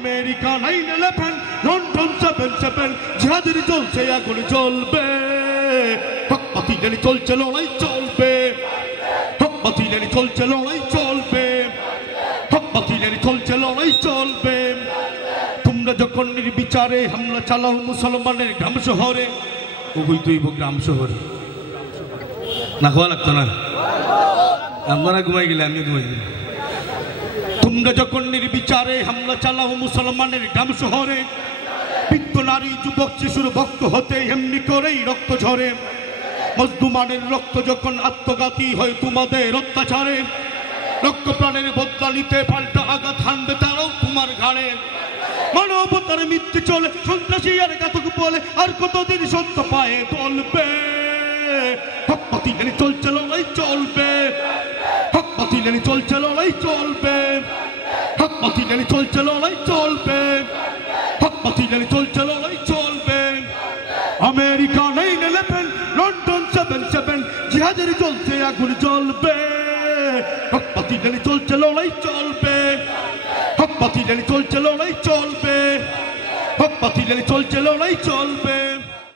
America 9/11 London 7/7 জিহাদের চলছে আগুন জ্বলবে হক বাতিলের চলছে লড়াই চলবে হক বাতিলের চলছে লড়াই চলবে হক বাতিলের চলছে লড়াই চলবে তোমরা যখন নির্বিচারে হামলা চালাও মুসলমানের গ্রাম শহরে ওই তুইব গ্রাম শহরে না হওয়া লাগতো না আমরা ঘুমাই গেলে আমি ঘুমাই গেলাম তোমরা যখন নির্বিচারে হামলা চালাও মুসলমানের গ্রাম শহরে বৃদ্ধ নারী যুবক শিশুর ভক্ত হতে এমনি করেই রক্ত ঝরে মজলুমানের রক্ত যখন আত্মঘাতী হয় তোমাদের অত্যাচারে রক্ত প্রাণের বদলা নিতে পাল্টা আঘাত হানবে তারাও তোমার ঘাড়ে মানবতার মিথ্যে চলে সন্ত্রাসী আর ঘাতক বলে আর কতদিন সত্য পায়ে চলবে হক বাতিলের চলছে লড়াই চলবে হক বাতিলের চলছে লড়াই চলবে হক বাতিলের চলছে লড়াই চলবে হক বাতিলের চলছে লড়াই চলবে আমেরিকা 9/11 লন্ডন 7/7 জিহাদের চলছে আগুন জ্বলবে হক বাতিলের চলছে লড়াই চলবে হক বাতিলের চলছে লড়াই চলবে হক বাতিলের চলছে লড়াই চলবে